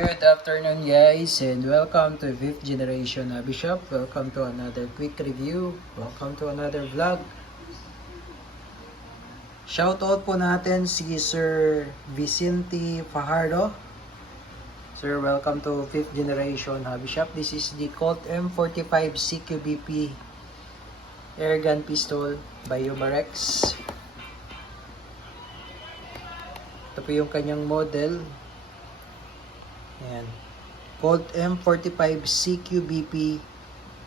Good afternoon guys and welcome to 5th Generation Hobby Shop. Welcome to another quick review. Welcome to another vlog. Shoutout po natin si Sir Vicente Fajardo. Sir, welcome to 5th Generation Hobby Shop. This is the Colt M45 CQBP Airgun Pistol by Umarex. Ito po yung kanyang model. Ayan. Colt M45 CQBP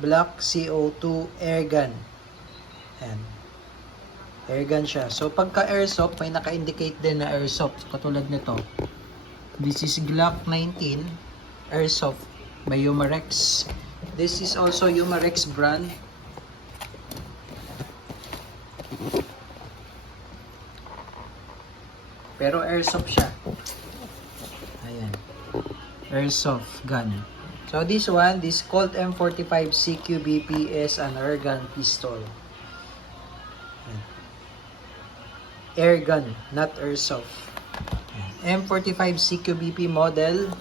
Black CO2 Airgun. Ayan. Airgun siya. So, pagka airsoft, may naka-indicate din na airsoft. Katulad nito. This is Glock 19 Airsoft by Umarex. This is also Umarex brand. Pero airsoft siya. Ayan. Airsoft gun. So this one, this Colt M45 CQBP is an airgun pistol. Air gun, not airsoft. M45 CQBP model,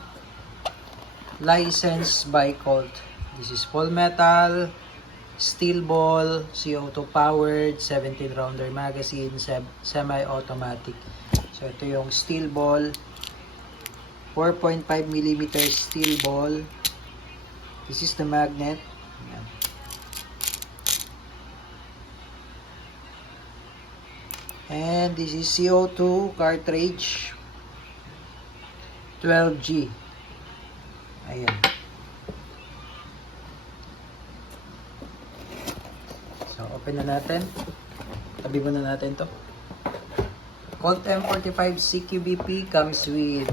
licensed by Colt. This is full metal, steel ball, CO2 powered, 17 rounder magazine, semi-automatic. So ito yung steel ball. 4.5mm steel ball. This is the magnet. Ayan. And this is CO2 cartridge 12G. Ayan. So open na natin. Tabi muna natin to. Colt M45 CQBP comes with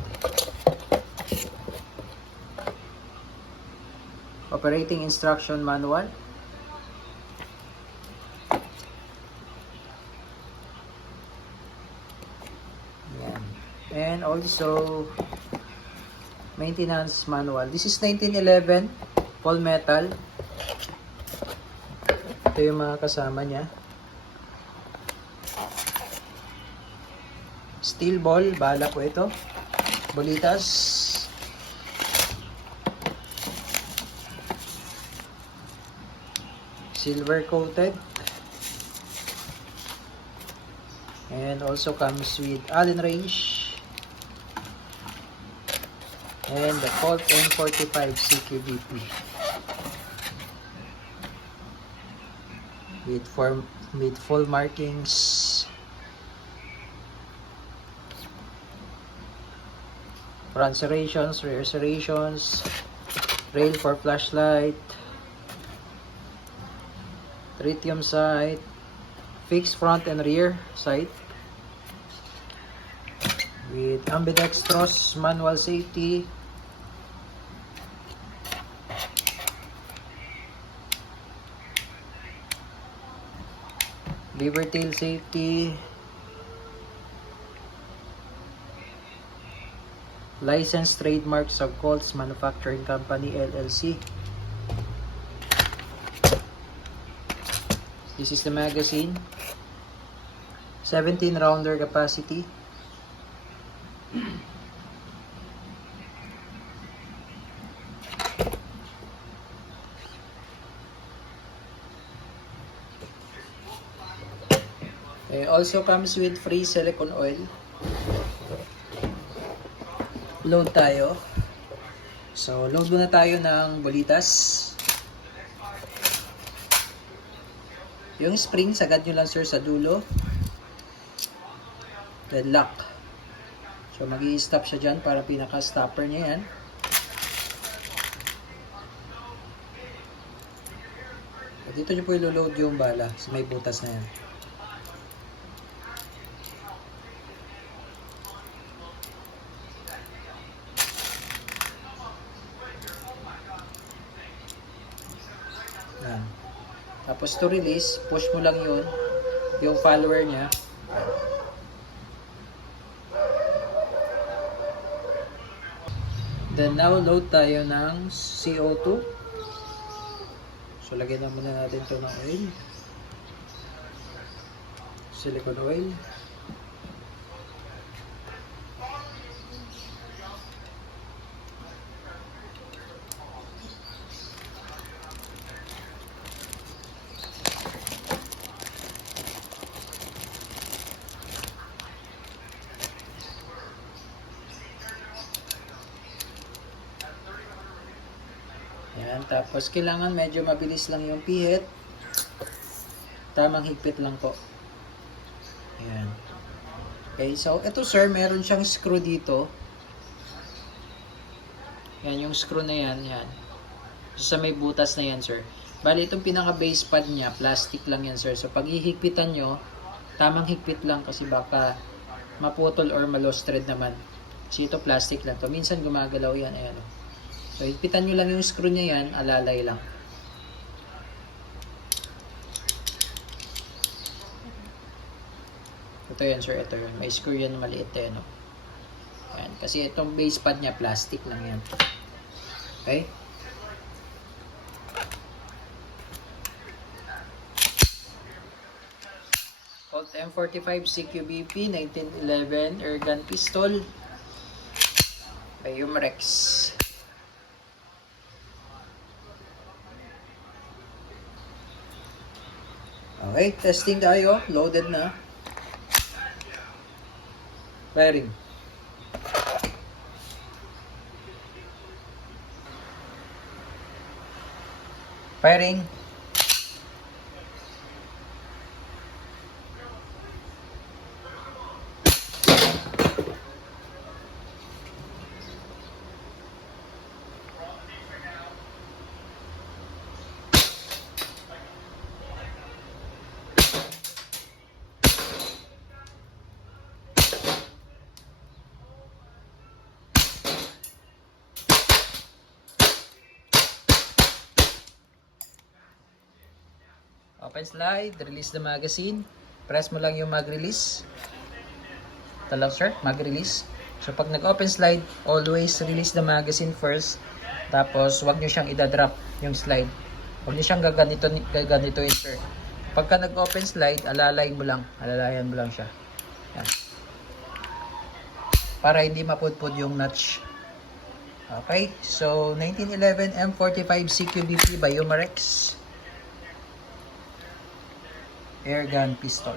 operating instruction manual, yan, and also maintenance manual. This is 1911 full metal. Ito yung mga kasama niya. Steel ball, bahala po ito. Bolitas. Silver coated, and also comes with Allen range and the Colt M45 CQBP with full markings, front serrations, rear serrations, rail for flashlight, tritium sight, fixed front and rear sight, with ambidextrous manual safety, lever tail safety, licensed trademarks of Colt's Manufacturing Company LLC. This is the magazine, 17 rounder capacity. It also comes with free silicone oil. Load tayo. So load muna tayo ng bolitas. Yung spring, sagad nyo lang sir sa dulo. Then lock. So mag-i-stop siya dyan para pinaka-stopper niya yan. At dito nyo po ilo-load yung bala sa may butas na yan. Yan. Tapos to release, push mo lang yun, yung follower niya. Then now load tayo ng CO2. So lagyan na muna natin ito ng oil. Silicone oil. Ayan, tapos kailangan medyo mabilis lang yung pihit. Tamang higpit lang po. Ayan. Okay, so ito sir, meron siyang screw dito. Yan, yung screw na yan, yan. So, sa may butas na yan sir. Bali, itong pinaka base pad niya, plastic lang yan sir. So, pag ihigpitan nyo, tamang higpit lang kasi baka maputol or ma-lost thread naman. Kasi ito plastic lang to. Minsan gumagalaw yan, ayan. So, higpitan nyo lang yung screw niya yan, alalay lang. Ito yan sir, ito yun. May screw yan na maliit yan. Ayan. Kasi itong base pad niya, plastic lang yan. Okay? Colt M45 CQBP 1911 airgun pistol by Umarex. Okay, testing tayo. Loaded na. Firing. Firing. Open slide, release the magazine. Press mo lang yung mag-release. Ito lang sir, mag-release. So pag nag-open slide, always release the magazine first. Tapos wag nyo siyang idadrop yung slide. Wag nyo siyang gaganito sir. Pagka nag-open slide, alalayan mo lang siya. Yan. Para hindi mapudpud yung notch. Okay, so 1911 M45 CQBP by Umarex airgun pistol.